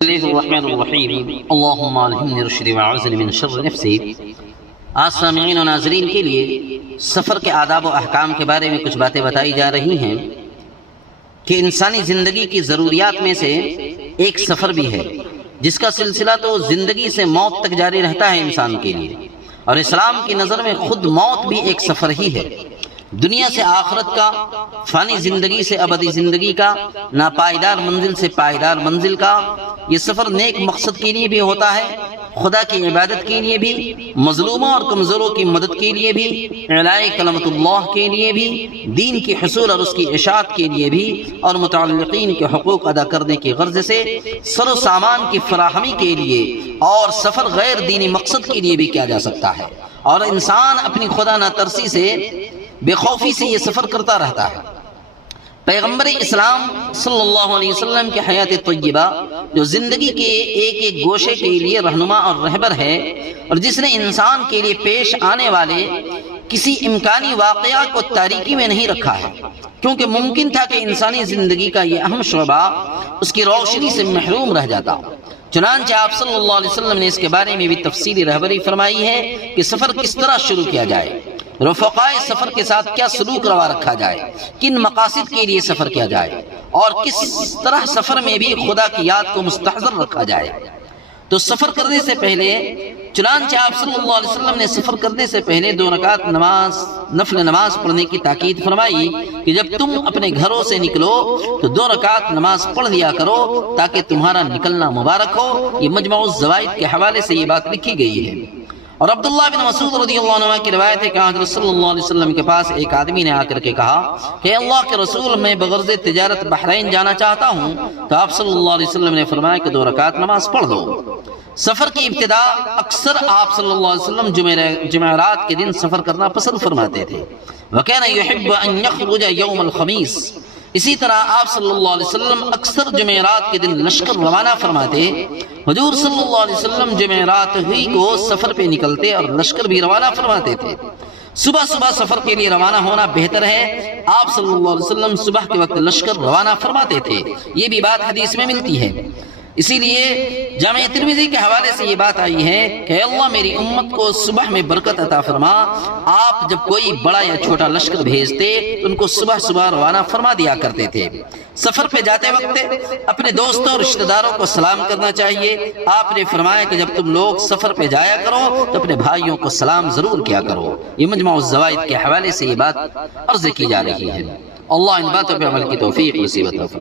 الرحمن الرحیم اللہم الہمنی رشدی وعوذنی من شر نفسی۔ آج سامعین و ناظرین کے لیے سفر کے آداب و احکام کے بارے میں کچھ باتیں بتائی جا رہی ہیں کہ انسانی زندگی کی ضروریات میں سے ایک سفر بھی ہے، جس کا سلسلہ تو زندگی سے موت تک جاری رہتا ہے انسان کے لیے، اور اسلام کی نظر میں خود موت بھی ایک سفر ہی ہے۔ دنیا سے آخرت کا، فانی زندگی سے ابدی زندگی کا، ناپائیدار منزل سے پائیدار منزل کا، یہ سفر نیک مقصد کے لیے بھی ہوتا ہے، خدا کی عبادت کے لیے بھی، مظلوموں اور کمزوروں کی مدد کے لیے بھی، اعلاء کلمت اللہ کے لیے بھی، دین کی حصول اور اس کی اشاعت کے لیے بھی، اور متعلقین کے حقوق ادا کرنے کی غرض سے سر و سامان کی فراہمی کے لیے، اور سفر غیر دینی مقصد کے لیے بھی کیا جا سکتا ہے، اور انسان اپنی خدا نہ ترسی سے، بے خوفی سے یہ سفر کرتا رہتا ہے۔ پیغمبر اسلام صلی اللہ علیہ وسلم کی حیات طیبہ جو زندگی کے ایک ایک گوشے کے لیے رہنما اور رہبر ہے، اور جس نے انسان کے لیے پیش آنے والے کسی امکانی واقعہ کو تاریکی میں نہیں رکھا ہے، کیونکہ ممکن تھا کہ انسانی زندگی کا یہ اہم شعبہ اس کی روشنی سے محروم رہ جاتا۔ چنانچہ آپ صلی اللہ علیہ وسلم نے اس کے بارے میں بھی تفصیلی رہبری فرمائی ہے کہ سفر کس طرح شروع کیا جائے، رفقائے سفر کے ساتھ کیا سلوک روا رکھا جائے، کن مقاصد کے لیے سفر کیا جائے، اور کس طرح سفر میں بھی خدا کی یاد کو مستحضر رکھا جائے۔ تو سفر کرنے سے پہلے چنانچہ آپ صلی اللہ علیہ وسلم نے سفر کرنے سے پہلے 2 رکعت نفل نماز پڑھنے کی تاکید فرمائی کہ جب تم اپنے گھروں سے نکلو تو 2 رکعت نماز پڑھ لیا کرو تاکہ تمہارا نکلنا مبارک ہو۔ یہ مجمع الزوائد کے حوالے سے یہ بات لکھی گئی ہے۔ اور عبداللہ بن مسعود رضی اللہ عنہ کی روایت ہے کہ حضرت صلی اللہ علیہ وسلم کے پاس ایک آدمی نے آ کر کے کہا کہ اللہ کے رسول، میں بغرض تجارت بحرین جانا چاہتا ہوں۔ تو آپ صلی اللہ علیہ وسلم نے فرمایا کہ 2 رکعت نماز پڑھ دو۔ سفر کی ابتدا اکثر آپ صلی اللہ علیہ وسلم جمعرات کے دن سفر کرنا پسند فرماتے تھے۔ وَكَانَ يُحِبُّ أَن يَخْرُجَ يَوْمَ الْخَمِيسِ۔ اسی طرح آپ صلی اللہ علیہ وسلم اکثر جمعرات کے دن لشکر روانہ فرماتے۔ حضور صلی اللہ علیہ وسلم جمعرات ہی کو سفر پہ نکلتے اور لشکر بھی روانہ فرماتے تھے۔ صبح صبح سفر کے لیے روانہ ہونا بہتر ہے۔ آپ صلی اللہ علیہ وسلم صبح کے وقت لشکر روانہ فرماتے تھے، یہ بھی بات حدیث میں ملتی ہے۔ اسی لیے جامع ترمذی کے حوالے سے یہ بات آئی ہے کہ اللہ میری امت کو صبح میں برکت عطا فرما۔ آپ جب کوئی بڑا یا چھوٹا لشکر بھیجتے تو ان کو صبح صبح روانہ فرما دیا کرتے تھے۔ سفر پہ جاتے وقت اپنے دوستوں اور رشتہ داروں کو سلام کرنا چاہیے۔ آپ نے فرمایا کہ جب تم لوگ سفر پہ جایا کرو تو اپنے بھائیوں کو سلام ضرور کیا کرو۔ یہ مجمع الزوائد کے حوالے سے یہ بات عرض کی جا رہی ہے۔ اللہ ان باتوں پہ عمل کی توفیق نصیب عطا فرمائے۔